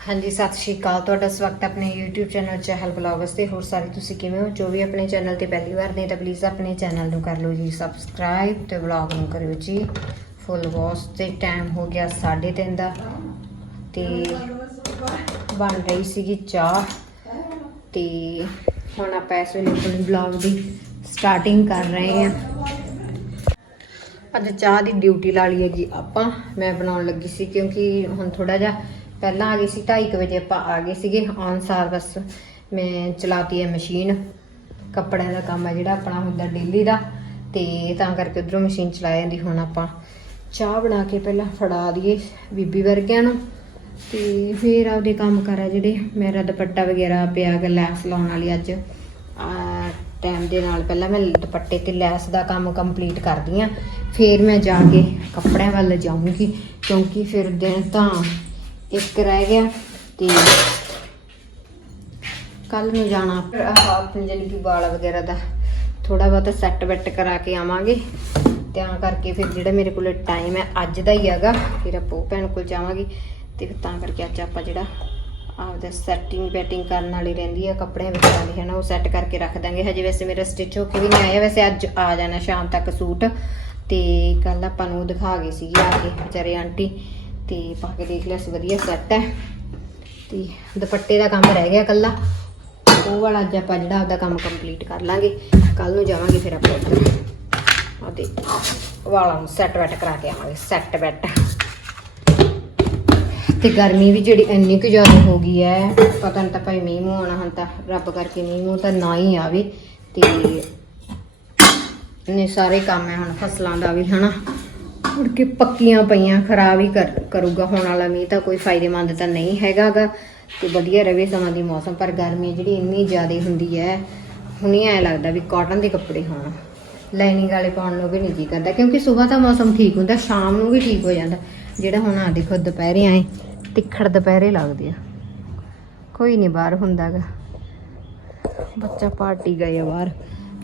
ਹਾਂਜੀ, ਸਤਿ ਸ਼੍ਰੀ ਅਕਾਲ। ਤੁਹਾਡਾ ਸਵਾਗਤ ਹੈ ਆਪਣੇ YouTube ਚੈਨਲ ਚਹਿਲ ਬਲੌਗਸ ਤੇ। ਹੋਰ ਸਾਰੇ ਤੁਸੀਂ ਕਿਵੇਂ ਹੋ? ਜੋ ਵੀ ਆਪਣੇ ਚੈਨਲ ਤੇ ਪਹਿਲੀ ਵਾਰ ਨੇ ਤਾਂ ਪਲੀਜ਼ ਆਪਣੇ ਚੈਨਲ ਨੂੰ ਕਰ ਲਓ ਜੀ। ਸਬਸਕ੍ਰਾਈਬ ਤੇ ਵਲੌਗ ਨੂੰ ਕਰਿਓ ਜੀ। ਫੁੱਲ ਵਾਸ਼ ਤੇ ਟਾਈਮ ਹੋ ਗਿਆ 3:30 ਦਾ। ਤੇ ਬਣ ਰਹੀ ਸੀਗੀ ਚਾਹ। ਤੇ ਹੁਣ ਆਪਾਂ ਇਸ ਵੇਲੇ ਆਪਣੇ ਵਲੌਗ ਦੀ ਸਟਾਰਟਿੰਗ ਕਰ ਰਹੇ ਹਾਂ। ਅੱਜ ਚਾਹ ਦੀ ਡਿਊਟੀ ਲਾ ਲਈ ਹੈਗੀ ਆਪਾਂ। ਮੈਂ ਬਣਾਉਣ ਲੱਗੀ ਸੀ ਕਿਉਂਕਿ ਹੁਣ ਥੋੜਾ ਜਿਹਾ ਪਹਿਲਾਂ ਆ ਗਈ ਸੀ 2:30 ਵਜੇ ਆਪਾਂ ਆ ਗਏ ਸੀਗੇ ਆਉਣ ਸਾਰ ਬਸ। ਮੈਂ ਚਲਾਤੀ ਹੈ ਮਸ਼ੀਨ, ਕੱਪੜਿਆਂ ਦਾ ਕੰਮ ਹੈ ਜਿਹੜਾ ਆਪਣਾ ਹੁੰਦਾ ਡੇਲੀ ਦਾ, ਤੇ ਤਾਂ ਕਰਕੇ ਉਧਰੋਂ ਮਸ਼ੀਨ ਚਲਾ ਜਾਂਦੀ ਹੁਣ ਆਪਾਂ। ਚਾਹ ਬਣਾ ਕੇ ਪਹਿਲਾਂ ਫੜਾ ਦਈਏ ਬੀਬੀ ਵਰਗਿਆਂ ਨੂੰ, ਤੇ ਫਿਰ ਆਪਦੇ ਕੰਮ ਕਰ ਆ ਜਿਹੜੇ ਮੇਰਾ ਦੁਪੱਟਾ ਵਗੈਰਾ ਪਿਆ ਗਾ ਲੈਸ ਲਾਉਣ ਵਾਲੀ ਅੱਜ। ਟਾਈਮ ਦੇ ਨਾਲ ਪਹਿਲਾਂ ਮੈਂ ਦੁਪੱਟੇ ਤੇ ਲੈਸ ਦਾ ਕੰਮ ਕੰਪਲੀਟ ਕਰਦੀ ਆ, ਫਿਰ ਮੈਂ ਜਾ ਕੇ ਕੱਪੜਿਆਂ ਵੱਲ ਜਾਊਂਗੀ, ਕਿਉਂਕਿ ਫਿਰ ਦਿਨ ਤਾਂ ਇੱਕ ਰਹਿ ਗਿਆ ਤੇ ਕੱਲ ਨੂੰ ਜਾਣਾ ਫਿਰ ਜਾਨੀ ਕਿ ਵਾਲ ਵਗੈਰਾ ਦਾ ਥੋੜਾ ਬਹੁਤਾ ਸੈੱਟ ਵੈੱਟ ਕਰਾ ਕੇ ਆਵਾਂਗੇ। ਤਾਂ ਕਰਕੇ ਫਿਰ ਜਿਹੜਾ ਮੇਰੇ ਕੋਲ ਟਾਈਮ ਹੈ, ਅੱਜ ਦਾ ਹੀ ਹੈਗਾ, ਫਿਰ ਆਪਾਂ ਉਹ ਭੈਣ ਕੋਲ ਜਾਵਾਂਗੇ। ਤੇ ਫਿਰ ਤਾਂ ਕਰਕੇ ਅੱਜ ਆਪਾਂ ਜਿਹੜਾ ਆਪਦਾ ਸੈਟਿੰਗ ਬੈਟਿੰਗ ਕਰਨ ਵਾਲੀ ਰਹਿੰਦੀ ਆ, ਕੱਪੜਿਆਂ ਵਿੱਚ ਵਾਲੀ ਹੈ ਨਾ ਉਹ ਸੈੱਟ ਕਰਕੇ ਰੱਖ ਦਾਂਗੇ। ਹਜੇ ਵੈਸੇ ਮੇਰਾ ਸਟਿਚ ਹੋ ਕੇ ਵੀ ਨਹੀਂ ਆਇਆ, ਵੈਸੇ ਅੱਜ ਆ ਜਾਣਾ ਸ਼ਾਮ ਤੱਕ ਸੂਟ। ਤੇ ਕੱਲ ਆਪਾਂ ਨੂੰ ਉਹ ਦਿਖਾ ਗਏ ਸੀਗੇ ਆ ਕੇ ਵਿਚਾਰੇ ਆਂਟੀ। ਤੇ ਪਾ ਕੇ ਦੇਖ ਲਿਆ, ਸੀ ਵਧੀਆ ਸੈੱਟ ਹੈ। ਤੇ ਦੁਪੱਟੇ ਦਾ ਕੰਮ ਰਹਿ ਗਿਆ ਕੱਲਾ ਉਹ ਵਾਲਾ ਅੱਜ ਆਪਾਂ ਜਿਹੜਾ ਆਪਦਾ ਕੰਮ ਕੰਪਲੀਟ ਕਰ ਲਾਂਗੇ। ਕੱਲ ਨੂੰ ਜਾਵਾਂਗੇ ਫਿਰ ਆਪਾਂ ਉੱਧਰ। ਆਦੇ ਵਾਲਾਂ ਨੂੰ ਸੈੱਟ ਵੈਟ ਕਰਾ ਕੇ ਆਵਾਂਗੇ ਸੈੱਟ ਵੈਟ ਤੇ ਗਰਮੀ ਵੀ ਜਿਹੜੀ ਇੰਨੀ ਕੁ ਜ਼ਿਆਦਾ ਹੋ ਗਈ ਹੈ, ਪਤਾ ਨਹੀਂ ਤਾਂ ਭਾਈ ਮੀਂਹ ਮੂੰਹ ਆਉਣਾ ਹੁਣ ਤਾਂ, ਰੱਬ ਕਰਕੇ ਮੀਂਹ ਮੂੰਹ ਤਾਂ ਨਾ ਹੀ ਆਵੇ। ਤੇ ਨੇ ਸਾਰੇ ਕੰਮ ਹੈ ਹੁਣ ਫਸਲਾਂ ਦਾ ਵੀ, ਹਨਾ। ਮੁੜ ਕੇ ਪੱਕੀਆਂ ਪਈਆਂ, ਖਰਾਬ ਹੀ ਕਰ, ਕਰੂਗਾ ਹੁਣ ਵਾਲਾ ਮੀਂਹ, ਤਾਂ ਕੋਈ ਫਾਇਦੇਮੰਦ ਤਾਂ ਨਹੀਂ ਹੈਗਾਗਾ ਤੇ ਵਧੀਆ ਰਵੇ ਸਮਾਂ ਦੀ ਮੌਸਮ, ਪਰ ਗਰਮੀ ਜਿਹੜੀ ਇੰਨੀ ਜ਼ਿਆਦਾ ਹੁੰਦੀ ਹੈ, ਹੁਣੀ ਐ ਲੱਗਦਾ ਵੀ ਕਾਟਨ ਦੇ ਕੱਪੜੇ ਹੋਣ ਲਾਈਨਿੰਗ ਵਾਲੇ ਪਾਉਣ ਨੂੰ ਵੀ ਨਹੀਂ ਜੀ ਕਰਦਾ, ਕਿਉਂਕਿ ਸਵੇਰ ਦਾ ਮੌਸਮ ਠੀਕ ਹੁੰਦਾ, ਸ਼ਾਮ ਨੂੰ ਵੀ ਠੀਕ ਹੋ ਜਾਂਦਾ। ਜਿਹੜਾ ਹੁਣ ਆ ਦੇਖੋ ਦੁਪਹਿਰੇ ਆਏ, ਤਿੱਖੜ ਦੁਪਹਿਰੇ ਲੱਗਦੇ ਆ। ਕੋਈ ਨਹੀਂ ਬਾਹਰ ਹੁੰਦਾਗਾ ਬੱਚਾ ਪਾਰਟੀ ਗਏ ਆ ਬਾਹਰ।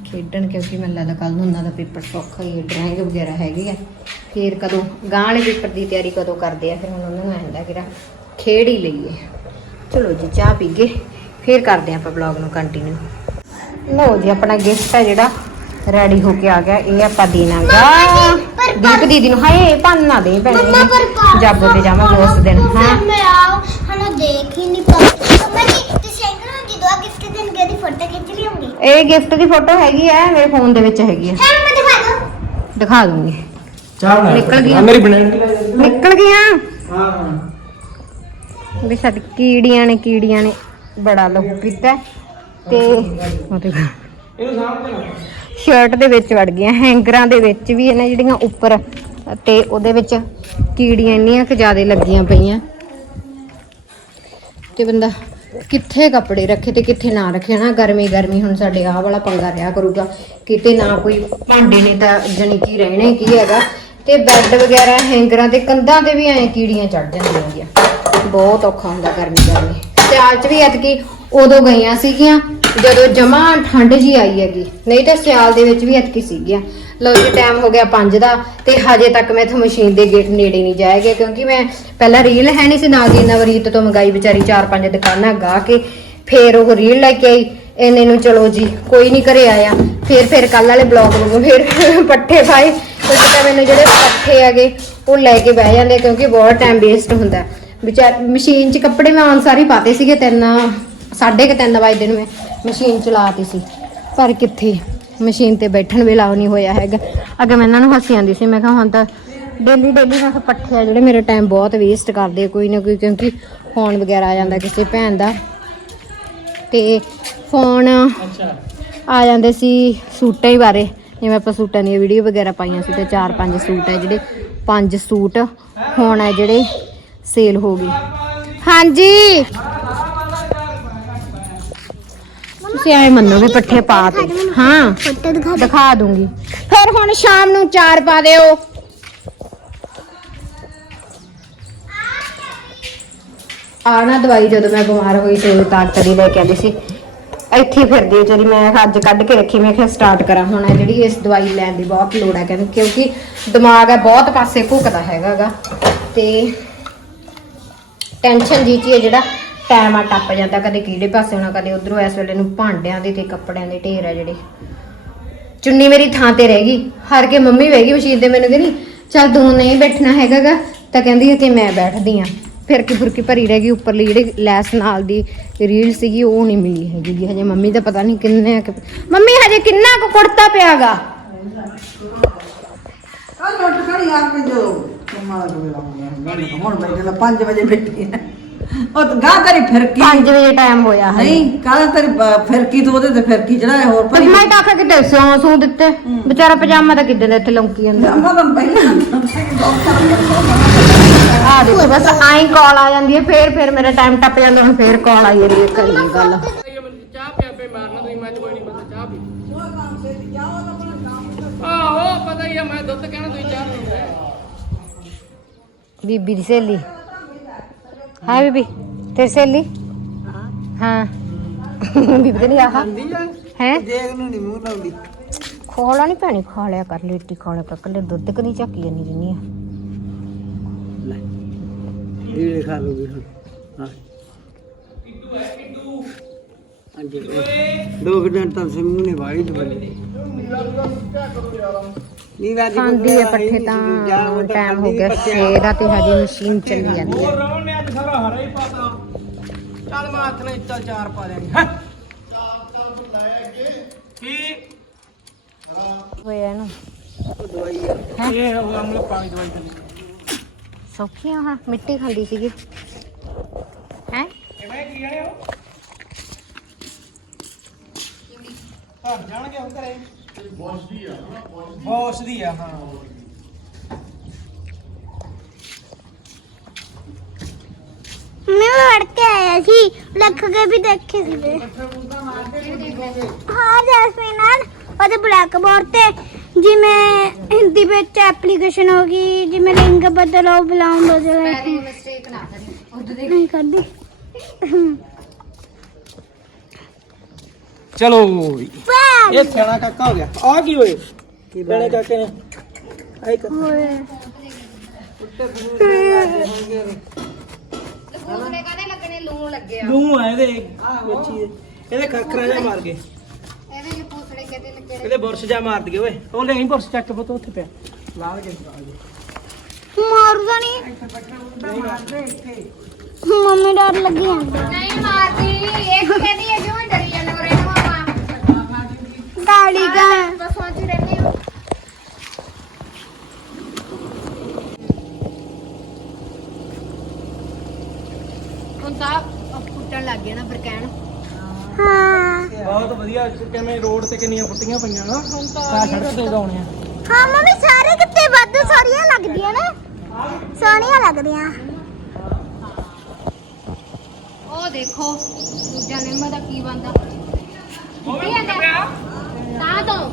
ਖੇਡਣ ਕਿਉਂਕਿ ਮੈਨੂੰ ਲੱਗਦਾ ਕੱਲ ਨੂੰ ਉਹਨਾਂ ਦਾ ਪੇਪਰ ਸੌਖਾ ਹੀ ਡਰਾਇੰਗ ਵਗੈਰਾ ਹੈਗੇ ਆ। ਫਿਰ ਕਦੋਂ ਗਾਂ ਵਾਲੇ ਪੇਪਰ ਦੀ ਤਿਆਰੀ ਕਦੋਂ ਕਰਦੇ ਆ ਫਿਰ ਹੁਣ ਉਹਨਾਂ ਨੂੰ ਆਂਦਾ ਕਿ ਖੇਡ ਹੀ ਲਈਏ। ਚਲੋ ਜੀ ਚਾਹ ਪੀਗੇ ਫਿਰ ਕਰਦੇ ਆ ਆਪਾਂ ਬਲੌਗ ਨੂੰ ਕੰਟੀਨਿਊ ਲਓ ਜੀ ਆਪਣਾ ਗਿਫਟ ਹੈ ਜਿਹੜਾ ਰੈਡੀ ਹੋ ਕੇ ਆ ਗਿਆ ਇਹ ਆਪਾਂ ਦੇਣਾਗਾ ਦੀਪ ਦੀਦੀ ਨੂੰ ਹਾਏ ਭੰਨ ਨਾ ਦੇ ਭੈਣੇ। ਪਾ- ਜਾਗੋ ਤੇ ਜਾਵਾਂਗੇ ਉਸ ਦਿਨ ਹਾਂ। ਮੈਂ ਆਉ ਹਣਾ ਦੇਖ ਹੀ ਨਹੀਂ ਪਾ ਮੰਮਾ ਜੀ ਤੁਸੀਂ ਅੰਕਲ ਜਦੋਂ ਆ ਗਿਫਟ ਦੇਣਗੇ ਉਹਦੀ ਫੋਟੋ ਖਿੱਚ ਲਿਆਉਂਗੀ? ਇਹ ਗਿਫਟ ਦੀ ਫੋਟੋ ਹੈਗੀ ਆ ਮੇਰੇ ਫੋਨ ਦੇ ਵਿੱਚ ਹੈਗੀ ਆ। ਹੈ ਮੈਂ ਦਿਖਾ ਦੋ। ਦਿਖਾ ਦੂੰਗੀ। ਚਾਹ ਬਣਾ ਨਿਕਲ ਗਈਆਂ। ਮੇਰੀ ਬਣਾਉਣ ਦੀ ਲੈ ਨਿਕਲ ਗਈਆਂ? ਹਾਂ। ਵੀ ਸਾਡੀ ਕੀੜੀਆਂ ਨੇ ਕੀੜੀਆਂ ਨੇ ਬੜਾ ਲੁੱਕ ਕੀਤਾ ਹੈ। ਤੇ ਉਹ ਦੇਖੋ। ਇਹਨੂੰ ਸਾਹਮਣੇ ਨਾ ਸ਼ਰਟ ਦੇ ਵਿੱਚ ਵੜ ਗਈਆਂ ਹੈਂਗਰਾਂ ਦੇ ਵਿੱਚ ਵੀ ਇਹਨਾਂ ਜਿਹੜੀਆਂ ਉੱਪਰ। ਤੇ ਉਹਦੇ ਵਿੱਚ ਕੀੜੀਆਂ ਇੰਨੀਆਂ ਕਿ ਜ਼ਿਆਦਾ ਲੱਗੀਆਂ ਪਈਆਂ। ਤੇ ਬੰਦਾ ਕਿੱਥੇ ਕੱਪੜੇ ਰੱਖੇ ਤੇ ਕਿੱਥੇ ਨਾ ਰੱਖੇ ਨਾ ਗਰਮੀ ਗਰਮੀ, ਹੁਣ ਸਾਡੇ ਆਹ ਵਾਲਾ ਪੰਗਾ ਰਿਹਾ ਕਰੂਗਾ। ਕਿਤੇ ਨਾ ਕੋਈ ਭਾਂਡੇ ਨੇ ਤਾਂ ਜਣੀ ਕੀ ਰਹਿਣੇ ਕੀ ਹੈਗਾ। ਤੇ ਬੈੱਡ ਵਗੈਰਾ ਹੈਂਗਰਾਂ ਤੇ ਕੰਧਾਂ ਤੇ ਵੀ ਐ ਕੀੜੀਆਂ ਚੜ ਜਾਂਦੀਆਂ ਹੈਗੀਆਂ ਬਹੁਤ ਔਖਾ ਹੁੰਦਾ ਗਰਮੀ ਗਰਮੀ। ਸਿਆਲ ਚ ਵੀ ਐਤਕੀ ਉਦੋਂ ਗਈਆਂ ਸੀਗੀਆਂ, ਜਦੋਂ ਜਮਾ ਠੰਡ ਜੀ ਆਈ ਹੈਗੀ। ਨਹੀਂ ਤਾਂ ਸਿਆਲ ਦੇ ਵਿੱਚ ਵੀ ਐਤਕੀ ਸੀਗੀਆਂ। ਲਓ ਜੀ ਟਾਈਮ ਹੋ ਗਿਆ 5 ਦਾ ਤੇ ਹਜੇ ਤੱਕ ਮੈਂ ਇੱਥੋਂ ਮਸ਼ੀਨ ਦੇ ਗੇਟ ਨੇੜੇ ਨਹੀਂ ਜਾਇਆ ਗਿਆ ਕਿਉਂਕਿ ਮੈਂ ਪਹਿਲਾਂ ਰੀਲ ਹੈ ਨਹੀਂ ਸੀ ਨਾਲ ਦੀ ਨਵਰੀਤ ਤੋਂ ਮੰਗਾਈ ਵਿਚਾਰੀ ਚਾਰ ਪੰਜ ਦੁਕਾਨਾਂ ਗਾ ਕੇ, ਫੇਰ ਉਹ ਰੀਲ ਲੈ ਕੇ ਆਈ। ਇਹਨੇ ਨੂੰ ਚਲੋ ਜੀ, ਕੋਈ ਨਹੀਂ ਘਰੇ ਆਇਆ। ਫੇਰ ਫੇਰ ਕੱਲ ਵਾਲੇ ਬਲੌਗ ਨੂੰ ਫੇਰ ਪੱਠੇ ਪਾਏ। ਤੇ ਤਾਂ ਮੈਨੂੰ ਜਿਹੜੇ ਪੱਠੇ ਹੈਗੇ, ਉਹ ਲੈ ਕੇ ਬਹਿ ਜਾਂਦੇ ਕਿਉਂਕਿ ਬਹੁਤ ਟਾਈਮ ਵੇਸਟ ਹੁੰਦਾ। ਵਿਚਾਰ, ਮਸ਼ੀਨ 'ਚ ਕੱਪੜੇ ਮੈਂ ਆਨ ਹੀ ਪਾਤੇ ਸੀਗੇ, ਤਿੰਨ, ਸਾਢੇ ਕੁ ਤਿੰਨ ਵਜੇ ਦਿਨ ਮੈਂ ਮਸ਼ੀਨ ਚਲਾਤੀ ਸੀ। ਪਰ ਕਿੱਥੇ? ਮਸ਼ੀਨ ਤੇ ਬੈਠਣ ਵੇਲਾ ਉਹ ਨਹੀਂ ਹੋਇਆ ਹੈਗਾ। ਅੱਗੇ ਮੈਂ ਇਹਨਾਂ ਨੂੰ ਹੱਸੀ ਆਂਦੀ ਸੀ, ਮੈਂ ਕਿਹਾ ਹੁਣ ਤਾਂ ਡੇਲੀ ਡੇਲੀ ਮੈਂ ਕਿਹਾ ਪੱਠੇ ਆ ਜਿਹੜੇ ਮੇਰੇ ਟਾਈਮ ਬਹੁਤ ਵੇਸਟ ਕਰਦੇ ਕੋਈ ਨਾ ਕੋਈ, ਕਿਉਂਕਿ ਫੋਨ ਵਗੈਰਾ ਆ ਜਾਂਦਾ ਕਿਸੇ ਭੈਣ ਦਾ। ਤੇ ਫੋਨ ਆ ਜਾਂਦੇ ਸੀ ਸੂਟਾਂ ਹੀ ਬਾਰੇ। ਜਿਵੇਂ ਆਪਾਂ ਸੂਟਾਂ ਦੀਆਂ ਵੀਡੀਓ ਵਗੈਰਾ ਪਾਈਆਂ ਸੀ ਤੇ ਚਾਰ ਪੰਜ ਸੂਟ ਹੈ ਜਿਹੜੇ, ਪੰਜ ਸੂਟ ਹੁਣ ਹੈ ਜਿਹੜੇ ਸੇਲ ਹੋ ਗਈ ਹਾਂਜੀ! ਤੁਸੀਂ ਐ ਮੰਨੋਗੇ ਪੱਠੇ ਪਾ ਤੇ ਹਾਂ। ਫੋਟੋ ਦਿਖਾ ਦਿਖਾ ਦੂੰਗੀ। ਫਿਰ ਹੁਣ ਸ਼ਾਮ ਨੂੰ ਚਾਰ ਪਾ ਦਿਓ। ਆ ਨਾ ਦਵਾਈ ਜਦੋਂ ਮੈਂ ਬਿਮਾਰ ਹੋਈ ਤੇ ਤਾਕਤ ਦੀ ਲੈ ਕੇ ਆਂਦੀ ਸੀ। ਇੱਥੇ ਫਿਰਦੀ ਚਲੀ ਮੈਂ ਅੱਜ ਕੱਢ ਕੇ ਰੱਖੀ ਮੈਂ ਕਿਹਾ ਸਟਾਰਟ ਕਰਾਂ ਹੁਣ। ਜਿਹੜੀ ਇਸ ਦਵਾਈ ਲੈਣ ਦੀ ਬਹੁਤ ਲੋੜ ਹੈ ਕਹਿੰਦੇ ਕਿਉਂਕਿ ਦਿਮਾਗ ਹੈ ਬਹੁਤ ਪਾਸੇ ਭੁੱਕਦਾ ਹੈਗਾਗਾ ਤੇ ਟੈਨਸ਼ਨ ਜੀ ਹੀ ਹੈ ਜਿਹੜਾ ਟਾਈਮ ਆ ਟੱਪ ਜਾਂਦਾ, ਕਦੇ ਕਿਹੜੇ ਪਾਸੇ ਹੋਣਾ, ਕਦੇ ਉਧਰੋਂ ਇਸ ਵੇਲੇ ਨੂੰ ਭਾਂਡਿਆਂ ਦੇ ਤੇ ਕੱਪੜਿਆਂ ਦੇ ਢੇਰ ਆ ਜਿਹੜੇ। ਚੁੰਨੀ ਮੇਰੀ ਥਾਂ ਤੇ ਰਹਿ ਗਈ। ਹਾਰ ਕੇ ਮੰਮੀ ਬਹਿ ਗਈ ਮਸ਼ੀਨ ਤੇ, ਮੈਨੂੰ ਕਹਿੰਦੀ, ਚੱਲ ਤੂੰ ਨਹੀਂ ਬੈਠਣਾ ਹੈਗਾਗਾ। ਤਾਂ ਕਹਿੰਦੀ ਹੈ ਕਿ ਮੈਂ ਬੈਠਦੀ ਆ। ਫਿਰ ਕੀ ਫੁਰਕੀ ਭਰੀ ਰਹਿ ਗਈ, ਉੱਪਰਲੀ ਜਿਹੜੀ ਲੈਸ ਨਾਲ ਦੀ ਰੀਲ ਸੀਗੀ, ਉਹ ਨਹੀਂ ਮਿਲੀ ਹੈਗੀ ਹਜੇ ਮੰਮੀ ਦਾ ਪਤਾ ਨਹੀਂ ਕਿੰਨੇ ਕੁ- ਮੰਮੀ, ਹਜੇ ਕਿੰਨਾ ਕੁ ਕੁੜਤਾ ਪਿਆਗਾ? ਆ ਰੋਟ ਖੜੀ ਆ ਕੇ ਜੋ ਕਮਾਲ ਹੋ ਗਿਆ। ਹੁਣ ਬੈਠੇ ਲਾ 5 ਵਜੇ ਬੈਠੀ ਆ। ਉਹ ਤਾਂ ਗਾਂ ਤੇਰੀ ਫਿਰਕੀ 5 ਵਜੇ ਟਾਈਮ ਹੋਇਆ ਹਜੇ। ਨਹੀਂ ਕਾਹਦਾ ਤੇਰੀ ਬ- ਫਿਰਕੀ ਤੋਂ ਉਹਦੇ ਤੇ ਫਿਰਕੀ ਚੜਾਏ ਹੋਰ ਪਰ ਮੈਂ ਤਾਂ ਆਖਿਆ ਕਿਤੇ ਸੌਂ ਸੌਂ ਦਿੱਤੇ। ਵਿਚਾਰਾ ਪਜਾਮਾ ਤਾਂ ਕਿੱਦਾਂ ਦਾ ਇੱਥੇ ਲੌਂਕੀ ਜਾਂਦਾ। ਅੰਮਾ ਤਾਂ ਪਹਿਲਾਂ ਆ ਦੇਖੋ ਬਸ ਆਈ ਕਾਲ ਆ ਜਾਂਦੀ ਹੈ ਫੇਰ ਫੇਰ ਮੇਰਾ ਟਾਈਮ ਟੱਪ ਜਾਂਦਾ ਹੁਣ ਫੇਰ ਕਾਲ ਆਈ ਜਾਂਦੀ ਹੈ ਕਰੀਏ ਗੱਲ। ਚਾਹ ਪਿਆ ਪੇ ਮਾਰਨਾ ਤੁਸੀਂ ਮੈਂ ਕੋਈ ਨਹੀਂ ਪਤਾ ਚਾਹ ਪੀ ਆਹੋ ਪਤਾ ਹੀ ਆ ਮੈਂ ਦੁੱਧ ਕਹਿਣਾ ਤੁਸੀਂ ਚਾਹ ਪੀਂਦੇ ਬੀਬੀ ਦੀ ਸਹੇਲੀ। ਹਾਂ ਬੀਬੀ ਤੇਰੀ ਸਹੇਲੀ ਹਾਂ ਬੀਬੀ ਕਹਿੰਦੀ ਆਹ ਹੈ ਦੇਖ ਨੂੰ ਨਹੀਂ ਮੂੰਹ ਲਾਉਂਦੀ ਖੋਲਾ ਨਹੀਂ ਪੈਣੀ ਖਾ ਲਿਆ ਕਰ ਲੇਟੀ ਖਾ ਲਿਆ ਕਰ ਕੱਲੇ ਦੁੱਧ ਕਨੀ ਝੱਕੀ ਜਾਨੀ ਜਿੰਨੀ ਆ ਇਹ ਖਾ ਲੂਗੀ ਹੁਣ ਹਾਂ ਹਾਂਜੀ ਦੋ ਘੰਟੇ ਤਾਂ ਸਿਮੂ ਨੇ ਵਾਲੀ ਦਵਾਈ ਨੀ ਵਾਦੀ ਖਾਂਦੀ ਹੈ ਪੱਠੇ ਤਾਂ ਟਾਈਮ ਹੋ ਗਿਆ 6 ਦਾ ਤੇ ਹਜੇ ਮਸ਼ੀਨ ਚੱਲੀ ਜਾਂਦੀ ਹੈ ਸਾਰਾ ਹਰਾ ਹੀ ਪਾਤਾ। ਚੱਲ ਮੈਂ ਹੱਥ ਨਾਲ ਚੱਲ ਚਾਰ ਪਾ ਦਿਆਂਗੇ। ਹੈਂ। ਕੀ? ਹੋਇਆ ਇਹਨੂੰ? ਇਹ ਉਹ ਅਮਲ ਪਾਣੀ ਦਵਾਈ ਤੇ ਸੌਖੀ ਆ ਹਾਂ ਮਿੱਟੀ ਖਾਂਦੀ ਸੀਗੀ। ਹੈ? ਕਿਵੇਂ ਕੀ ਜਾਣੇ ਹੋ ਘਰ ਜਾਣਗੇ ਉਹ ਘਰੇ। ਬੌਸ ਦੀ ਆ ਬੌਸ ਦੀ ਆ ਹਾਂ। ਮੈਂ ਵੜ ਕੇ ਆਇਆ ਸੀ ਲੱਖ ਕੇ ਵੀ ਦੇਖੇ ਸੀ ਹਾਂ ਜੈਸਮੀਨ ਨਾਲ ਉਹਦੇ ਬਲੈਕ ਬੋਰਡ ਤੇ ਜਿਵੇਂ ਹਿੰਦੀ ਵਿੱਚ ਐਪਲੀਕੇਸ਼ਨ ਹੋ ਗਈ ਜਿਵੇਂ ਲਿੰਗ ਬਦਲੋ ਬਲਾਉਂ ਬਦਲੋ ਮਿਸਟੇਕ ਨਾ ਕਰੀ ਉਦੋਂ ਦੇ। ਨਹੀਂ ਕਰਦੀ। ਚਲੋ। ਵਾਹ। ਇਹ ਸਿਆਣਾ ਕਾਕਾ ਹੋ ਗਿਆ। ਆ ਕੀ ਹੋਏ ਸਿਆਣੇ ਕਾਕੇ ਨੇ। ਆਈ ਕਰ ਦੂਸਰੇ ਕਹਿੰਦੇ ਲੱਗਣੇ? ਲੂਣ ਲੱਗੇ ਆ। ਲੂੰ ਆ ਇਹਦੇ ਬੱਚੀ ਦੇ ਇਹਦੇ ਖਰਖਰਾ ਜਾ ਮਾਰ ਗਏ ਇਹਦੇ ਪੂਸੜੇ ਕਿਤੇ ਲੱਗੇ ਇਹਦੇ ਬੁਰਸ਼ ਜਾ ਮਾਰ ਦਈਏ ਓਏ। ਉਹ ਲੈ ਬੁਰਸ਼ ਚੱਕ ਬਤੋ ਉੱਥੇ ਪਿਆ। ਲਾਲ ਕੇ ਮਾਰਦਾ ਨਹੀਂ ਮੰਮੀ ਡਰ ਲੱਗੀ ਜਾਂਦੀ। ਨਹੀਂ ਮਾਰਦੀ। ਇੱਕ ਕਹਿੰਦੀ ਹੈ ਕਿਉਂ ਡਰੀ ਜਾਂਦੇ? ਹੋ ਰਹੇ ਮਾਮਾ ਗਾਲੀ ਗਾ ਬਸ ਸੋਚ ਰਹਿੰਦੀ ਹਾਂ ਹੁਣ ਤਾਂ ਫੁੱਟਣ ਲੱਗ ਗਿਆ ਨਾ ਫਿਰ ਕਹਿਣ ਹਾਂ ਬਹੁਤ ਵਧੀਆ ਕਿਵੇਂ ਰੋਡ ਤੇ ਕਿੰਨੀਆਂ ਫੁੱਟੀਆਂ ਪਈਆਂ ਨਾ? ਹੁਣ ਤਾਂ ਸੜਕ ਤੇ ਗਾਉਣੇ ਆ। ਹਾਂ ਮੰਮੀ ਸਾਰੇ ਕਿਤੇ ਵੱਧ ਸਾਰੀਆਂ ਲੱਗਦੀਆਂ ਨੇ। ਸੋਹਣੀਆਂ ਲੱਗਦੀਆਂ। ਉਹ ਦੇਖੋ ਦੂਜਾ ਨਿੰਮ ਦਾ ਕੀ ਬੰਦਾ ਉਹ ਵੀ ਪਿਆ ਤਾਂ ਤੋਂ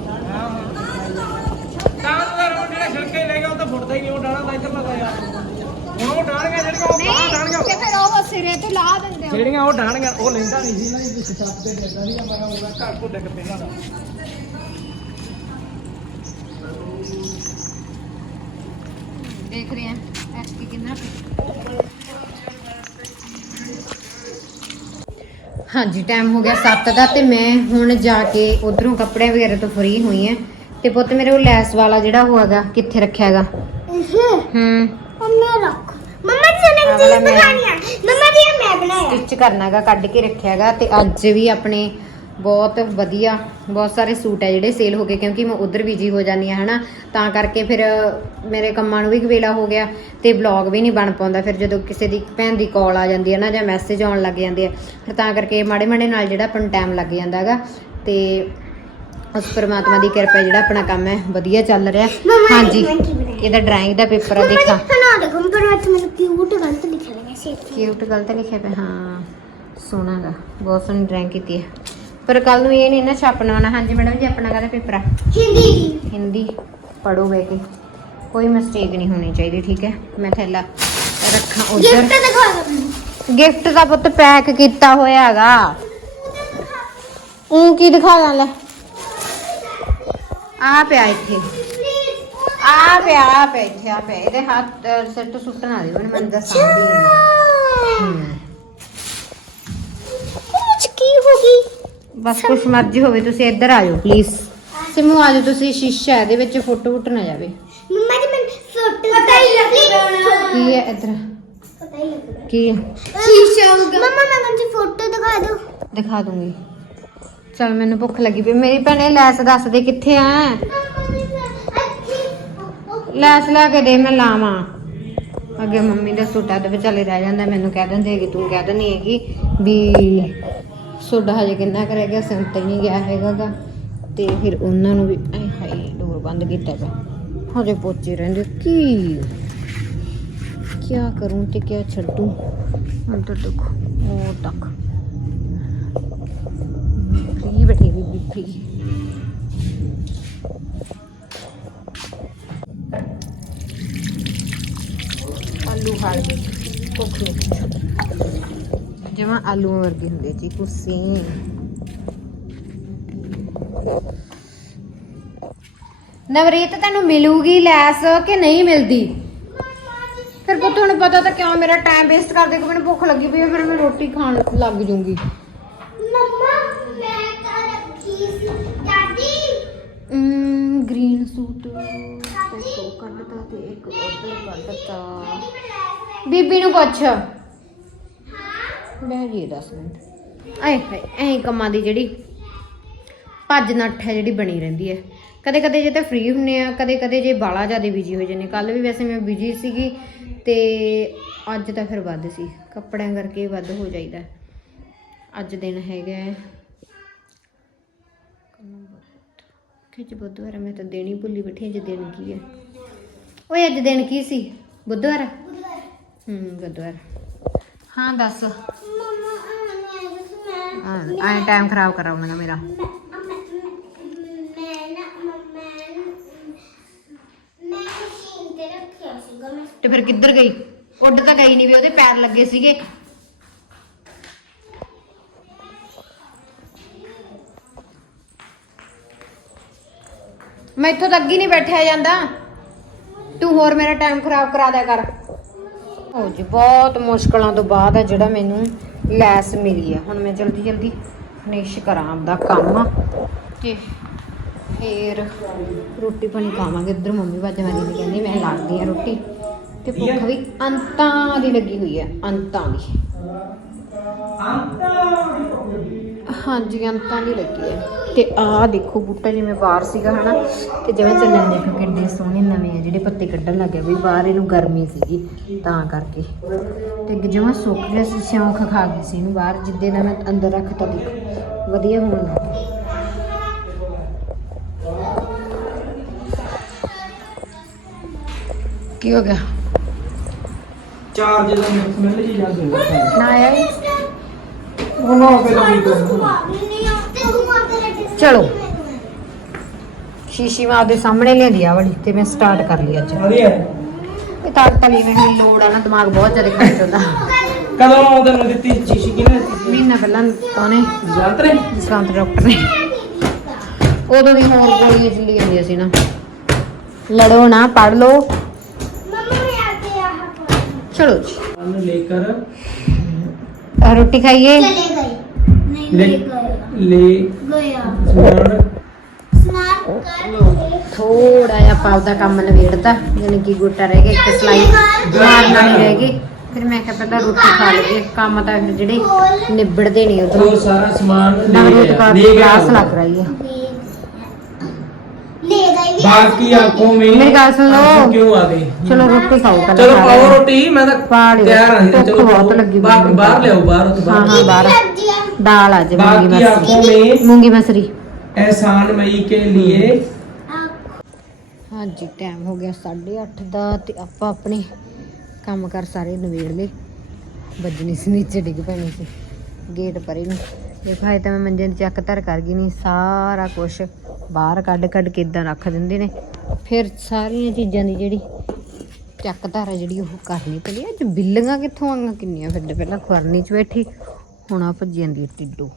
ਤਾਂ ਦਾ ਰੋਡ ਜਿਹੜਾ ਛਿਲਕੇ ਲੈ ਗਿਆ ਉਹ ਤਾਂ ਫੁੱਟਦਾ ਹੀ ਨਹੀਂ ਉਹ ਡਾਣਾ ਤਾਂ ਇੱਧਰ ਲੱਗਾ ਯਾਰ ਹੁਣ ਉਹ ਡਾਣੀਆਂ ਜਿਹੜੀਆਂ ਉਹ ਬਾਹਰ ਡਾਣੀਆਂ ਤੇ ਫਿਰ ਉਹ ਸਿਰੇ ਤੇ ਲਾ ਦਿੰਦੇ ਹੋ ਜਿਹੜੀਆਂ ਉਹ ਡਾਣੀਆਂ ਉਹ ਲੈਂਦਾ ਨਹੀਂ ਸੀ ਨਾ ਇਹ ਛੱਤ ਤੇ ਡਿੱਗਦਾ ਸੀ ਮੈਂ ਉਹਦਾ ਘਰ ਕੋ ਡਿੱਗ ਪੈਂਦਾ ਦਾ ਦੇਖ ਰਹੇ ਆ ਐਸਕੀ ਕਿੰਨਾ ਹਾਂਜੀ ਟਾਈਮ ਹੋ ਗਿਆ 7 ਦਾ ਤੇ ਮੈਂ ਹੁਣ ਜਾ ਕੇ ਉਧਰੋਂ ਕੱਪੜੇ ਵਗੈਰਾ ਤੋਂ ਫਰੀ ਹੋਈ ਆ। ਤੇ ਪੁੱਤ ਮੇਰੇ ਉਹ ਲੈਸ ਵਾਲਾ ਜਿਹੜਾ ਹੋਗਾ ਕਿੱਥੇ ਰੱਖਿਆ ਹੈਗਾ? ਹੂੰ। ਰੱਖ ਮੰਮਾ ਜੀ ਨੇ ਆਹ ਵਾਲਾ ਚੀਜ਼ ਮੈਂ- ਦਿਖਾਣੀ ਆ। ਮੰਮਾ ਜੀ ਇਹ ਮੈਂ ਬਣਾਇਆ। ਸਟਿਚ ਕਰਨਾ ਹੈਗਾ ਕੱਢ ਕੇ ਰੱਖਿਆ ਹੈਗਾ ਤੇ ਅੱਜ ਵੀ ਆਪਣੇ ਬਹੁਤ ਵਧੀਆ ਬਹੁਤ ਸਾਰੇ ਸੂਟ ਹੈ ਜਿਹੜੇ ਸੇਲ ਹੋ ਗਏ ਕਿਉਂਕਿ ਮੈਂ ਉਧਰ ਬਿਜ਼ੀ ਹੋ ਜਾਂਦੀ ਆ ਹਨਾ। ਤਾਂ ਕਰਕੇ ਫਿਰ ਮੇਰੇ ਕੰਮਾਂ ਨੂੰ ਵੀ ਵੇਲਾ ਹੋ ਗਿਆ ਤੇ ਵਲੌਗ ਵੀ ਨਹੀਂ ਬਣ ਪਾਉਂਦਾ। ਫਿਰ ਜਦੋਂ ਕਿਸੇ ਦੀ ਭੈਣ ਦੀ ਕਾਲ ਆ ਜਾਂਦੀ ਹੈ ਨਾ ਜਾਂ ਮੈਸੇਜ ਆਉਣ ਲੱਗ ਜਾਂਦੇ ਆ ਫਿਰ ਤਾਂ ਕਰਕੇ ਮਾੜੇ ਮਾੜੇ ਨਾਲ ਜਿਹੜਾ ਆਪਾਂ ਨੂੰ ਟਾਈਮ ਲੱਗ ਜਾਂਦਾ ਹੈਗਾ। ਤੇ ਉਸ ਪਰਮਾਤਮਾ ਦੀ ਕਿਰਪਾ ਜਿਹੜਾ ਆਪਣਾ ਕੰਮ ਹੈ ਵਧੀਆ ਚੱਲ ਰਿਹਾ। ਹਾਂਜੀ? ਇਹਦਾ ਡਰਾਇੰਗ ਦਾ ਪੇਪਰ ਆ ਦੇਖਾਂ। ਜੀ ਸੁਣਾ ਦੇ ਕੰਪਿਊਟਰ ਵਿੱਚ ਮੈਨੂੰ ਕਿਊਟ ਗਲਤ ਲਿਖਿਆ ਹੋਇਆ ਸੀ ਕਿਊਟ ਗਲਤ ਲਿਖਿਆ ਪਿਆ ਹਾਂ। ਸੋਹਣਾਗਾ ਬਹੁਤ ਸੋਹਣੀ ਡਰਾਇੰਗ ਕੀਤੀ ਹੈ ਪਰ ਕੱਲ ਨੂੰ ਇਹ ਨਹੀਂ ਨਾ ਛਾਪਣਾ ਆਉਣਾ। ਹਾਂਜੀ ਮੈਡਮ ਜੀ ਆਪਣਾ ਕਾਹਦਾ ਪੇਪਰ ਆ। ਹਿੰਦੀ। ਦੀ ਹਿੰਦੀ ਪੜੋ ਬੈ ਕੇ। ਕੋਈ ਮਿਸਟੇਕ ਨਹੀਂ ਹੋਣੀ ਚਾਹੀਦੀ ਠੀਕ ਹੈ? ਮੈਂ ਥੈਲਾ ਰੱਖਾਂ ਉਧਰ। ਗਿਫਟ ਦਿਖਾ ਦੇ ਗਿਫਟ ਦਾ ਪੁੱਤ ਪੈਕ ਕੀਤਾ ਹੋਇਆ ਹੈਗਾ ਉਹ ਕੀ ਦਿਖਾ ਦਾਂ ਲੈ? ਆ ਪਿਆ ਇੱਥੇ। ਆ ਪਿਆ ਆ ਪਿਆ ਇੱਥੇ ਆ ਪਿਆ। ਇਹਦੇ ਹੱਥ ਅਹ, ਸਿਰ ਤੋਂ ਸੁੱਟਣ ਵਾਲੇ ਬਣ ਮੈਂ ਦੱਸਾਂਗੀ ਕੁਝ ਕੀ ਹੋ ਗਈ? ਬਸ ਕੁਛ ਮਰਜ਼ੀ ਹੋਵੇ ਤੁਸੀਂ ਇੱਧਰ ਆ ਜਾਓ ਪਲੀਜ਼ ਸਿਮੂ ਆ ਜਾਓ ਤੁਸੀਂ ਸ਼ੀਸ਼ਾ ਇਹਦੇ ਵਿੱਚ ਫੋਟੋ ਫੁੱਟ ਨਾ ਜਾਵੇ। ਮੰਮਾ ਜੀ ਮੈਨੂੰ ਫੋਟੋ ਪਤਾ ਹੀ ਲੱਗਦਾ ਕੀ ਹੈ ਇੱਧਰ? ਪਤਾ ਹੀ ਲੱਗਦਾ ਕੀ ਹੈ? ਸ਼ੀਸ਼ਾ ਹੋਗਾ ਮੰਮਾ ਮੈਂ ਮੈਨੂੰ ਫੋਟੋ ਦਿਖਾ ਦਿਓ। ਦਿਖਾ ਦੂੰਗੀ। ਚਲ ਮੈਨੂੰ ਭੁੱਖ ਲੱਗੀ ਪਈ। ਮੇਰੀ ਭੈਣੇ ਲੈਸ ਦੱਸ ਦੇ ਕਿੱਥੇ ਆ? ਲੈਸ ਲੈ ਕੇ ਦੇ, ਮੈਂ ਲਾਵਾਂ। ਅੱਗੇ ਮੰਮੀ ਦਾ ਸੂਟਾ ਦੇ ਵਿਚਾਲੇ ਰਹਿ ਜਾਂਦਾ, ਮੈਨੂੰ ਕਹਿ ਦਿੰਦੇ ਕਿ ਤੂੰ ਕਹਿ ਦਿੰਦੀ ਹੈਗੀ ਵੀ ਸੋਡਾ ਹਜੇ ਕਿੰਨਾ ਕੁ ਗਿਆ ਸੰਤ ਨਹੀਂ ਗਿਆ ਹੈਗਾਗਾ ਤੇ ਫਿਰ ਉਹਨਾਂ ਨੂੰ ਵੀ, ਆਏ ਹਾਏ, ਡੋਰ ਬੰਦ ਕੀਤਾ ਪਿਆ। ਹਜੇ ਪੋਚੇ ਰਹਿੰਦੇ, ਕੀ? ਕੀ ਕਰੂੰ ਤੇ ਕੀ ਛੱਡੂ? ਅੰਦਰ ਦੇਖੋ, ਉਹ ਤੱਕ। ਫ੍ਰੀ ਬੈਠੀ ਬੀਬੀ। ਫ੍ਰੀ ਆਲੂ ਜਮਾ ਆਲੂ ਵਰਗੇ ਹੁੰਦੇ ਜੀ ਕੁਸੇ ਨਵਰੀਤ ਤੈਨੂੰ ਮਿਲੂਗੀ ਲੈਸ ਕਿ ਨਹੀਂ ਮਿਲਦੀ? ਫਿਰ ਪੁੱਤ ਹੁਣ ਪਤਾ ਤਾਂ ਕਿਉਂ ਮੇਰਾ ਟਾਈਮ ਵੇਸਟ ਕਰਦੇ ਕਿ ਮੈਨੂੰ ਭੁੱਖ ਲੱਗੀ ਪਈ ਹੈ ਫਿਰ ਮੈਂ ਰੋਟੀ ਖਾਣ ਲੱਗ ਜੂੰਗੀ। ਮੰਮਾ ਮੈਂ ਤਾਂ ਰੱਖੀ ਸੀ। ਦਾਦੀ ਗ੍ਰੀਨ ਸੂਟ ਤੇ ਇੱਕ ਉਧਰ ਕੱਢਤਾ ਬੀਬੀ ਨੂੰ ਪੁੱਛ। ਬਹਿ ਜੀ 10 ਮਿੰਟ। ਆਏ ਹਾਏ ਐਂ ਕੰਮਾਂ ਦੀ ਜਿਹੜੀ ਭੱਜ ਨੱਠ ਹੈ ਜਿਹੜੀ ਬਣੀ ਰਹਿੰਦੀ ਹੈ। ਕਦੇ ਕਦੇ ਜੇ ਤਾਂ ਫ੍ਰੀ ਹੁੰਨੇ ਆ ਕਦੇ ਕਦੇ ਜੇ ਬਾਲਾ ਜ਼ਿਆਦਾ ਬਿਜ਼ੀ ਹੋ ਜਾਂਦੇ। ਕੱਲ ਵੀ ਵੈਸੇ ਮੈਂ ਬਿਜ਼ੀ ਸੀਗੀ ਤੇ ਅੱਜ ਤਾਂ ਫਿਰ ਵੱਧ ਸੀ। ਕੱਪੜਿਆਂ ਕਰਕੇ ਵੱਧ ਹੋ ਜਾਈਦਾ। ਅੱਜ ਦਿਨ ਹੈਗਾ ਹੈ। ਕਿਚ ਬੁੱਧਵਾਰ ਮੈਂ ਤਾਂ ਦੇਣੀ ਭੁੱਲੀ ਬੈਠੀ ਅੱਜ ਦਿਨ ਕੀ ਹੈ। ਓਏ ਅੱਜ ਦਿਨ ਕੀ ਸੀ? ਬੁੱਧਵਾਰ? ਹੂੰ ਬੁੱਧਵਾਰ। ਹਾਂ ਦੱਸ। ਮੈਂ ਆਏ ਟਾਈਮ ਖਰਾਬ ਕਰਾਉਣਾ ਮੇਰਾ। ਮੈਂ ਨਾ ਮੈਂ ਮਸ਼ੀਨ ਤੇ ਮੈਂ ਫਿਰ ਕਿੱਧਰ ਗਈ? ਉੱਡ ਤਾਂ ਗਈ ਨਹੀਂ ਵੀ ਉਹਦੇ ਪੈਰ ਲੱਗੇ ਸੀਗੇ। ਮੈਥੋਂ ਤਾਂ ਅੱਗੇ ਨਹੀਂ ਬੈਠਿਆ ਜਾਂਦਾ। ਤੂੰ ਹੋਰ ਮੇਰਾ ਟਾਈਮ ਖਰਾਬ ਕਰਾ ਦਿਆ ਕਰ। ਹੋ ਜੀ ਬਹੁਤ ਮੁਸ਼ਕਲਾਂ ਤੋਂ ਬਾਅਦ ਹੈ ਜਿਹੜਾ ਮੈਨੂੰ ਲੈਸ ਮਿਲੀ ਹੈ ਹੁਣ ਮੈਂ ਜਲਦੀ ਜਲਦੀ ਫਿਨਿਸ਼ ਕਰਾਂ ਆਪਦਾ ਕੰਮ। ਤੇ ਫੇਰ ਰੋਟੀ ਪਾਣੀ ਖਾਵਾਂਗੇ। ਇੱਧਰ ਮੰਮੀ ਬਾਜਾ ਵਾਲੀ ਨੇ ਕਹਿੰਦੀ ਮੈਂ ਲੱਗਦੀ ਆ ਰੋਟੀ। ਤੇ ਭੁੱਖ ਵੀ ਅੰਤਾਂ ਦੀ ਲੱਗੀ ਹੋਈ ਹੈ ਅੰਤਾਂ ਦੀ। ਹਾਂਜੀ ਅੰਤਾਂ ਦੀ ਲੱਗੀ ਹੈ ਤੇ ਆਹ ਦੇਖੋ ਬੂਟਾ ਜਿਵੇਂ ਬਾਹਰ ਸੀਗਾ ਹਨਾ? ਤੇ ਜਿਵੇਂ ਚੱਲਣ ਦੇਖੋ ਕਿੰਨੇ ਸੋਹਣੇ ਨਵੇਂ ਆ ਜਿਹੜੇ ਪੱਤੇ ਕੱਢਣ ਲੱਗੇ ਵੀ ਬਾਹਰ ਇਹਨੂੰ ਗਰਮੀ ਸੀਗੀ ਤਾਂ ਕਰਕੇ। ਤੇ ਜਿਵੇਂ ਸੁੱਕ ਗਿਆ ਸੀ ਸਿਉਂਖ ਖਾ ਗਈ ਸੀ ਇਹਨੂੰ ਬਾਹਰ ਜਿੱਦੇ ਦਾ ਮੈਂ ਅੰਦਰ ਰੱਖਤਾ ਦੇਖੋ। ਵਧੀਆ ਹੋਣ ਲੱਗ ਗਿਆ। ਕੀ ਹੋ ਗਿਆ? ਚਾਰਜ ਦਾ ਸਮੈਲ ਜੀ ਜਾਂਦੀ ਨਾ ਆਇਆ? ਉਹ ਨਾ ਪਹਿਲਾਂ ਵੀ ਕਰਨਾ ਨਹੀਂ ਆ ਤੇ ਤੂੰ ਆਤੇ ਰੱਖੀ ਚਲੋ। ਸ਼ੀਸ਼ੀ ਮੈਂ ਆਪਦੇ ਸਾਹਮਣੇ ਲਿਆਂਦੀ ਆ ਵਾਲੀ ਤੇ ਮੈਂ ਸਟਾਰਟ ਕਰ ਲਈ ਅੱਜ। ਵਧੀਆ। ਇਹ ਤਾਕਤ ਵਾਲੀ ਮੈਨੂੰ ਲੋੜ ਆ ਨਾ ਦਿਮਾਗ ਬਹੁਤ ਜ਼ਿਆਦਾ ਖਰਚ ਹੁੰਦਾ ਕਦੋਂ ਆਉਂਦਾ ਨੂੰ ਦਿੱਤੀ? ਸ਼ੀਸ਼ੀ ਕਿਨੇ ਦਿੱਤੀ? ਮਹੀਨਾ ਪਹਿਲਾਂ ਤੋਨੇ ਜਾਂਤਰੇ ਜਸਵੰਤ ਡਾਕਟਰ ਨੇ। ਉਦੋਂ ਦੀ ਹੋਰ ਗੋਲੀਆਂ ਚੱਲੀ ਜਾਂਦੀਆਂ ਸੀ ਨਾ। ਲੜੋ ਨਾ ਪੜ ਮੈਂ ਆਹ ਚਲੋ ਜੀ। ਅਨ ਲੇਕਰ ਆਹ ਰੋਟੀ ਖਾਈਏ? ਚਲੇ ਗਏ। ਨਹੀਂ ਲੈ ਲੈ। ਗਏ। ਲੈ ਗਿਆ ਸਮਾਨ ਸਮਾਰ ਕਰ ਥੋੜਾ ਜਿਹਾ ਪਾਉ ਕੰਮ ਨਵੇੜਤਾ ਯਾਨੀ ਕਿ ਗੋਟਾ ਰਹਿ ਗਿਆ ਇੱਕ ਸਲਾਈ ਮਾਰਨਾ ਨਹੀਂ ਰਹਿ ਗਈ ਫਿਰ ਮੈਂ ਕਿਹਾ ਪਹਿਲਾਂ ਰੋਟੀ ਖਾ ਲਈਏ ਕੰਮ ਤਾਂ ਫਿਰ ਜਿਹੜੇ ਨਿਬੜਦੇ ਨਹੀਂ ਉਹ ਉਧਰੋਂ ਸਾਰਾ ਸਮਾਨ ਲੈ ਨਵਰੀਤ ਗਿਆ ਕੌਰ ਲੈ ਦੀ ਗਿਆ ਕਲਾਸ ਲੱਗ ਰਹੀ ਹੈ ले गई भी बाकी आंखों में मेरी बात सुन लो। आंसू क्यों आ गई ਚਲੋ ਰੋਟੀ ਖਾਓ ਪਹਿਲਾਂ चलो ਸਾਰੇ। पाओ रोटी मैं तो पा लियो। तैयार नहीं भूख चलो बहुत पाओ। लगी बाहर मुझे। बाहर ले आओ बाहर तो हाँ बाहर हाँ बारह लग गया ਦਾਲ ਅੱਜ ਮੂੰਗੀ बाकी आंखों ਮਸਰੀ में ਮੂੰਗੀ ਮਸਰੀ एहसान मई के लिए ਹਾਂਜੀ ਟਾਈਮ ਹੋ ਗਿਆ 8:30 ਦਾ ਤੇ ਆਪਾਂ ਆਪਣੇ ਕੰਮ ਕਰ ਸਾਰੇ ਨਵੇੜ ਲਏ ਵੱਜਣੀ ਸੀ ਨੀਚੇ ਡਿੱਗ ਪੈਣੀ ਸੀ ਗੇਟ ਪਰੇ ਨੂੰ ਦੇਖੋ, ਹਾਏ ਤਾਂ ਮੈਂ ਮੰਜੇ ਦੀ ਚੱਕ ਧਰ ਕਰ ਗਈ ਨਹੀਂ ਸਾਰਾ ਕੁਝ ਬਾਹਰ ਕੱਢ ਕੱਢ ਕੇ ਇਦਾਂ ਰੱਖ ਦਿੰਦੇ ਨੇ। ਫਿਰ ਸਾਰੀਆਂ ਚੀਜ਼ਾਂ ਦੀ ਜਿਹੜੀ ਚੱਕ ਧਾਰ ਜਿਹੜੀ ਉਹ ਕਰਨੀ ਪੈਂਦੀ ਅੱਜ ਬਿੱਲੀਆਂ ਕਿੱਥੋਂ ਆਈਆਂ? ਕਿੰਨੀਆਂ ਫਿਰ ਪਹਿਲਾਂ ਖੁਰਨੀ 'ਚ ਬੈਠੀ, ਹੁਣ ਆ ਭੱਜੀ ਜਾਂਦੀ ਆ ਟਿੱਡੂ।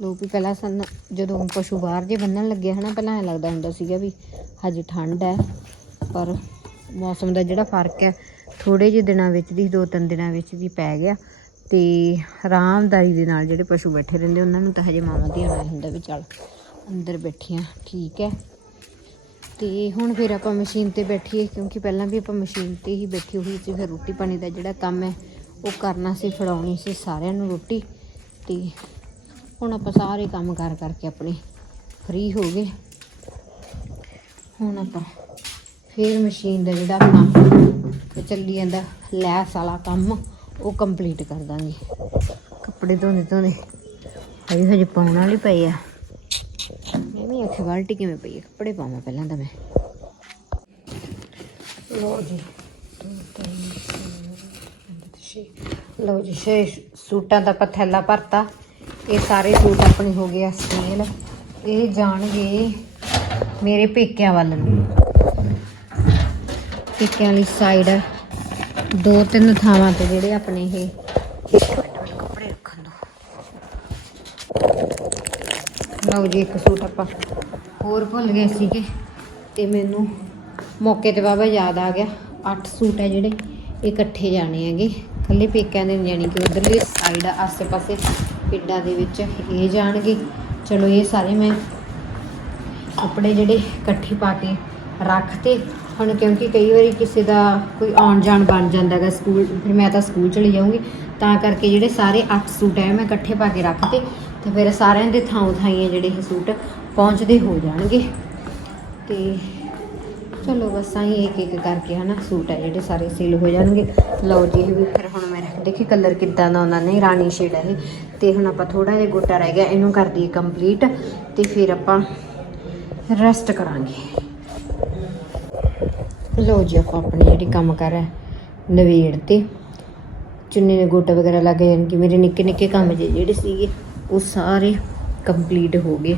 ਲੋਕ ਪਹਿਲਾਂ ਸਨ, ਜਦੋਂ ਪਸ਼ੂ ਬਾਹਰ ਜੇ ਬੰਨਣ ਲੱਗੇ, ਹਨਾ, ਪਹਿਲਾਂ ਐ ਲੱਗਦਾ ਹੁੰਦਾ ਸੀਗਾ ਵੀ ਹਜੇ ਠੰਡ ਹੈ ਪਰ ਮੌਸਮ ਦਾ ਜਿਹੜਾ ਫ਼ਰਕ ਹੈ ਥੋੜੇ ਜਿਹੇ ਦਿਨਾਂ ਵਿੱਚ ਦੀ ਦੋ ਤਿੰਨ ਦਿਨਾਂ ਵਿੱਚ ਦੀ ਪੈ ਗਿਆ। ਤੇ ਆਰਾਮਦਾਰੀ ਦੇ ਨਾਲ ਜਿਹੜੇ ਪਸ਼ੂ ਬੈਠੇ ਰਹਿੰਦੇ, ਉਹਨਾਂ ਨੂੰ ਤਾਂ ਹਜੇ ਮਾਵਾਂ ਦੀ ਆਣਾ ਹੁੰਦਾ ਵੀ ਚੱਲ ਅੰਦਰ ਬੈਠੀਆਂ ਠੀਕ ਹੈ। ਤੇ ਹੁਣ ਫਿਰ ਆਪਾਂ ਮਸ਼ੀਨ ਤੇ ਬੈਠੀਏ, ਕਿਉਂਕਿ ਪਹਿਲਾਂ ਵੀ ਆਪਾਂ ਮਸ਼ੀਨ ਤੇ ਹੀ ਬੈਠੀ ਹੋਈ ਸੀ ਫਿਰ ਰੋਟੀ ਪਾਣੀ ਦਾ ਜਿਹੜਾ ਕੰਮ ਹੈ, ਉਹ ਕਰਨਾ ਸੀ, ਫੜਾਉਣੀ ਸੀ ਸਾਰਿਆਂ ਨੂੰ ਰੋਟੀ। ਤੇ ਹੁਣ ਆਪਾਂ ਸਾਰੇ ਕੰਮ ਕਰ ਕਰਕੇ ਆਪਣੇ ਫ੍ਰੀ ਹੋ ਗਏ। ਹੁਣ ਆਪਾਂ ਫਿਰ ਮਸ਼ੀਨ ਦਾ ਜਿਹੜਾ ਆਪਣਾ ਚੱਲੀ ਜਾਂਦਾ, ਲੈਸ ਵਾਲਾ ਕੰਮ। ਉਹ ਕੰਪਲੀਟ ਕਰ ਦਾਂਗੇ। ਕੱਪੜੇ ਧੋਣੇ ਧੋਣੇ ਹਜੇ ਹਜੇ ਪਾਉਣ ਵਾਲੇ ਪਏ ਆ। ਮੈਂ ਵੀ ਆਖਿਆ ਬਾਲਟੀ ਕਿਵੇਂ ਪਈ ਹੈ ਕੱਪੜੇ ਪਾਵਾਂ ਪਹਿਲਾਂ ਤਾਂ ਮੈਂ। ਲਓ ਜੀ ਦੋ, ਤਿੰਨ, ਚਾਰ, ਪੰਜ, ਛੇ। ਲਓ ਜੀ ਛੇ ਸੂਟਾਂ ਦਾ ਥੈਲਾ ਭਰਤਾ। ਇਹ ਸਾਰੇ ਸੂਟ ਆਪਣੇ ਹੋ ਗਏ ਆ ਸੇਲ। ਇਹ ਜਾਣਗੇ ਮੇਰੇ ਪੇਕਿਆਂ ਵੱਲ ਨੂੰ। ਪੇਕਿਆਂ ਵਾਲੀ ਸਾਈਡ ਦੋ ਤਿੰਨ ਥਾਵਾਂ ਤੇ ਜਿਹੜੇ ਆਪਣੇ ਇਹ। ਕੱਪੜੇ ਰੱਖਣ ਦੋ ਲਓ ਜੀ, ਇੱਕ ਸੂਟ ਆਪਾਂ ਹੋਰ ਭੁੱਲ ਗਏ ਸੀਗੇ ਤੇ ਮੈਨੂੰ ਮੌਕੇ ਤੇ ਬਾਬਾ ਯਾਦ ਆ ਗਿਆ। ਅੱਠ ਸੂਟ ਹੈ ਜਿਹੜੇ ਇਹ ਇਕੱਠੇ ਜਾਣੇ ਹੈਗੇ। ਕੱਲੇ ਪੇਕਿਆਂ ਦੇ ਨੀ, ਜਾਣੀ ਕਿ ਉਧਰਲੀ ਸਾਈਡ ਆਸੇ-ਪਾਸੇ ਪਿੰਡਾਂ ਦੇ ਵਿੱਚ ਇਹ ਜਾਣਗੇ। ਚਲੋ, ਇਹ ਸਾਰੇ ਮੈਂ ਕੱਪੜੇ ਜਿਹੜੇ ਇਕੱਠੇ ਪਾ ਕੇ ਰੱਖਤੇ। ਹੁਣ ਕਿਉਂਕਿ ਕਈ ਵਾਰੀ ਕਿਸੇ ਦਾ ਕੋਈ ਆਉਣ ਜਾਣ ਬਣ ਜਾਂਦਾ ਹੈਗਾ ਸਕੂਲ, ਫਿਰ ਮੈਂ ਤਾਂ ਸਕੂਲ ਚਲੀ ਜਾਊਂਗੀ। ਤਾਂ ਕਰਕੇ ਜਿਹੜੇ ਸਾਰੇ 8 ਸੂਟ ਹੈ, ਮੈਂ ਇਕੱਠੇ ਪਾ ਕੇ ਰੱਖਤੇ ਤੇ ਫਿਰ ਸਾਰਿਆਂ ਦੇ ਥਾਂ ਥਾਈਆਂ ਜਿਹੜੇ ਇਹ ਸੂਟ ਪਹੁੰਚਦੇ ਹੋ ਜਾਣਗੇ। ਤੇ ਚਲੋ ਬਸ ਆਹੀ ਇੱਕ ਇੱਕ ਕਰਕੇ ਹਨਾ ਸੂਟ ਹੈ ਜਿਹੜੇ ਸਾਰੇ ਸੇਲ ਹੋ ਜਾਣਗੇ। ਲਓ ਜੀ, ਇਹ ਵੀ ਫਿਰ ਹੁਣ ਮੈਂ ਦੇਖੀ ਕਲਰ ਕਿੱਦਾਂ ਦਾ ਉਹਨਾਂ ਨੇ, ਰਾਣੀ ਸ਼ੇਡ ਹੈ ਇਹ। ਤੇ ਹੁਣ ਆਪਾਂ ਥੋੜਾ ਜਿਹਾ ਗੋਟਾ ਰਹਿ ਗਿਆ, ਇਹਨੂੰ ਕਰ ਦਈਏ ਕੰਪਲੀਟ ਤੇ ਫਿਰ ਆਪਾਂ ਰੈਸਟ ਕਰਾਂਗੇ। ਲਓ ਜੀ ਆਪਾਂ ਆਪਣੀ ਜਿਹੜੀ ਕੰਮ ਕਰ ਹੈ ਨਵੇੜ ਤੇ ਚੁੰਨੀ ਦੇ ਗੋਟਾ ਵਗੈਰਾ ਲੱਗ ਜਾਣ ਕਿ ਮੇਰੇ ਨਿੱਕੇ ਨਿੱਕੇ ਕੰਮ ਜਿਹੇ ਜਿਹੜੇ ਸੀਗੇ ਉਹ ਸਾਰੇ ਕੰਪਲੀਟ ਹੋ ਗਏ।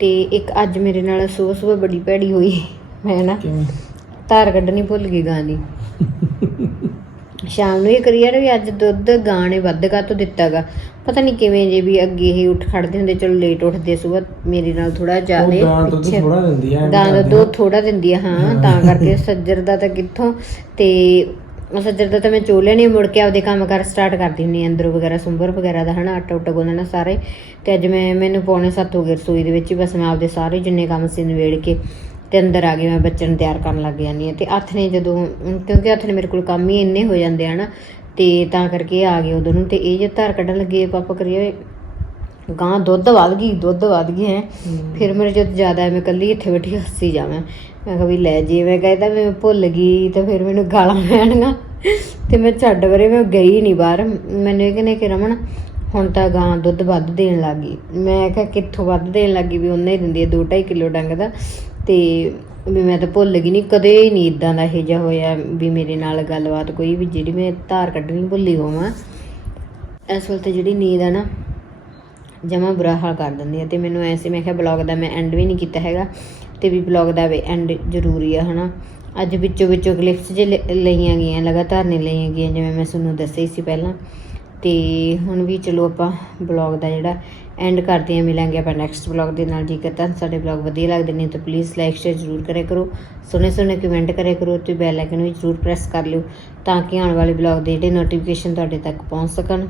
ਤੇ ਇੱਕ ਅੱਜ ਮੇਰੇ ਨਾਲ ਸਵੇਰ ਸਵੇਰ ਬੜੀ ਭੈੜੀ ਹੋਈ ਮੈਂ ਨਾ ਧਾਰ ਕੱਢਣੀ ਭੁੱਲ ਗਈ ਗਾਂ ਦੀ। ਸ਼ਾਮ ਨੂੰ ਇਹ ਕਰੀ ਯਾਰ ਵੀ ਅੱਜ ਦੁੱਧ ਗਾਂ ਨੇ ਵੱਧ ਕਾ ਤੋਂ ਦਿੱਤਾਗਾ। ਪਤਾ ਨਹੀਂ ਕਿਵੇਂ ਜੇ ਵੀ ਅੱਗੇ ਇਹ ਉੱਠ ਖੜਦੇ ਹੁੰਦੇ ਚਲੋ ਲੇਟ ਉੱਠਦੇ ਸਵੇਰ ਮੇਰੇ ਨਾਲ ਥੋੜਾ ਜ਼ਿਆਦਾ ਪਿੱਛੇ ਥੋੜਾ ਦਿੰਦੀ ਆ ਗਾਂ ਦਾ ਦੁੱਧ ਥੋੜਾ ਦਿੰਦੀ ਆ ਹਾਂ ਤਾਂ ਕਰਕੇ ਸੱਜਰ ਦਾ ਤਾਂ ਕਿੱਥੋਂ ਤੇ ਉਹ ਸੱਜਰ ਦਾ ਤਾਂ ਮੈਂ ਚੋਲੇ ਨਹੀਂ ਮੁੜ ਕੇ ਆਪਦੇ ਕੰਮ ਕਰ ਸਟਾਰਟ ਕਰਦੀ ਹੁੰਦੀ ਹਾਂ, ਅੰਦਰੋਂ ਵਗੈਰਾ ਸੁੰਬਰ ਵਗੈਰਾ ਦਾ ਹਨਾ ਆਟਾ ਉਟਾ ਗੁੰਨਣਾ ਸਾਰੇ। ਤੇ ਅੱਜ ਮੈਂ ਮੈਨੂੰ ਪੌਣੇ ਸੱਤ ਹੋ ਗਏ ਰਸੋਈ ਦੇ ਵਿੱਚ ਹੀ ਬਸ ਮੈਂ ਆਪਦੇ ਸਾਰੇ ਜਿੰਨੇ ਕੰਮ ਸੀ ਨਿਬੇੜ ਕੇ ਤੇ ਅੰਦਰ ਆ ਗਈ ਮੈਂ ਬੱਚੇ ਨੂੰ ਤਿਆਰ ਕਰਨ ਲੱਗ ਜਾਂਦੀ ਹਾਂ। ਤੇ ਹੱਥ ਨੇ ਜਦੋਂ ਕਿਉਂਕਿ ਹੱਥ ਨੇ ਮੇਰੇ ਕੋਲ ਕੰਮ ਹੀ ਇੰਨੇ ਹੋ ਜਾਂਦੇ ਆ ਨਾ ਤੇ ਤਾਂ ਕਰਕੇ ਆ ਗਏ ਉਦੋਂ ਨੂੰ। ਤੇ ਇਹ ਜੇ ਧਾਰ ਕੱਢਣ ਲੱਗੇ ਪਾਪਾ ਕਰੀਏ ਗਾਂ ਦੁੱਧ ਵੱਧ ਗਈ ਦੁੱਧ ਵੱਧ ਗਈ ਹੈ। ਫਿਰ ਮੇਰੇ ਜਦ ਜ਼ਿਆਦਾ ਮੈਂ ਕੱਲੀ ਇੱਥੇ ਬੈਠੀ ਹੱਸੀ ਜਾਵਾਂ। ਮੈਂ ਕਿਹਾ ਵੀ ਲੈ ਜੇ ਮੈਂ ਕਹਿੰਦਾ ਮੈਂ ਭੁੱਲ ਗਈ ਤਾਂ ਫਿਰ ਮੈਨੂੰ ਗਾਲਾਂ ਪੈਣਗੀਆਂ। ਤੇ ਮੈਂ ਛੱਡ ਵਰੇ ਮੈਂ ਗਈ ਨਹੀਂ ਬਾਹਰ। ਮੈਨੂੰ ਇਹ ਕਹਿੰਦੇ ਕਿ ਰਮਨ ਹੁਣ ਤਾਂ ਗਾਂ ਦੁੱਧ ਵੱਧ ਦੇਣ ਲੱਗ ਮੈਂ ਕਿਹਾ ਕਿੱਥੋਂ ਵੱਧ ਦੇਣ ਲੱਗੀ ਵੀ ਉਹਨੇ ਹੀ ਦਿੰਦੀ ਹੈ 2.5 ਕਿਲੋ ਡੰਗ ਦਾ। ਤੇ ਵੀ ਮੈਂ ਤਾਂ ਭੁੱਲ ਗਈ ਨਹੀਂ ਕਦੇ ਹੀ ਨਹੀਂ ਇਦਾਂ ਦਾ ਇਹ ਜਿਹਾ ਹੋਇਆ ਵੀ ਮੇਰੇ ਨਾਲ ਗੱਲਬਾਤ ਕੋਈ ਵੀ ਜਿਹੜੀ ਮੈਂ ਧਾਰ ਕੱਢਣੀ ਭੁੱਲੀ ਹੋਵਾਂ। ਇਸ ਵੇਲੇ ਜਿਹੜੀ ਨੀਂਦ ਆ ਨਾ, ਜਮਾ ਬੁਰਾ ਹਾਲ ਕਰ ਦਿੰਦੀ ਹੈ ਤੇ ਮੈਨੂੰ ਐਸੇ ਮੈਂ ਕਿਹਾ ਬਲੌਗ ਦਾ ਮੈਂ ਐਂਡ ਵੀ ਨਹੀਂ ਕੀਤਾ ਹੈਗਾ ਤੇ ਵੀ ਬਲੌਗ ਦਾ ਵੀ ਐਂਡ ਜ਼ਰੂਰੀ ਆ ਹਨਾ। ਅੱਜ ਵਿੱਚੋਂ ਵਿੱਚੋਂ ਕਲਿੱਪਸ ਜੇ ਲ- ਲਈਆਂ ਗਈਆਂ, ਲਗਾਤਾਰ ਨਹੀਂ ਲਈਆਂ ਗਈਆਂ, ਜਿਵੇਂ ਮੈਂ ਤੁਹਾਨੂੰ ਦੱਸਿਆ ਸੀ ਪਹਿਲਾਂ। ਤੇ ਹੁਣ ਵੀ ਚਲੋ ਆਪਾਂ ਬਲੌਗ ਦਾ ਜਿਹੜਾ ਐਂਡ ਕਰਦੇ ਹਾਂ, ਮਿਲਾਂਗੇ ਆਪਾਂ ਨੈਕਸਟ ਬਲੌਗ ਦੇ ਨਾਲ ਜੇਕਰ ਤੁਹਾਨੂੰ ਸਾਡੇ ਬਲੌਗ ਵਧੀਆ ਲੱਗਦੇ ਨੇ ਤਾਂ ਪਲੀਜ਼ ਲਾਈਕ ਸ਼ੇਅਰ ਜ਼ਰੂਰ ਕਰਿਆ ਕਰੋ, ਸੋਹਣੇ ਸੋਹਣੇ ਕਮੈਂਟ ਕਰਿਆ ਕਰੋ ਤੇ ਬੈਲ ਆਈਕਨ ਵੀ ਜ਼ਰੂਰ ਪ੍ਰੈਸ ਕਰ ਲਿਓ ਤਾਂ ਕਿ ਆਉਣ ਵਾਲੇ ਬਲੌਗ ਦੇ ਜਿਹੜੇ ਨੋਟੀਫਿਕੇਸ਼ਨ ਤੁਹਾਡੇ ਤੱਕ ਪਹੁੰਚ ਸਕਣ।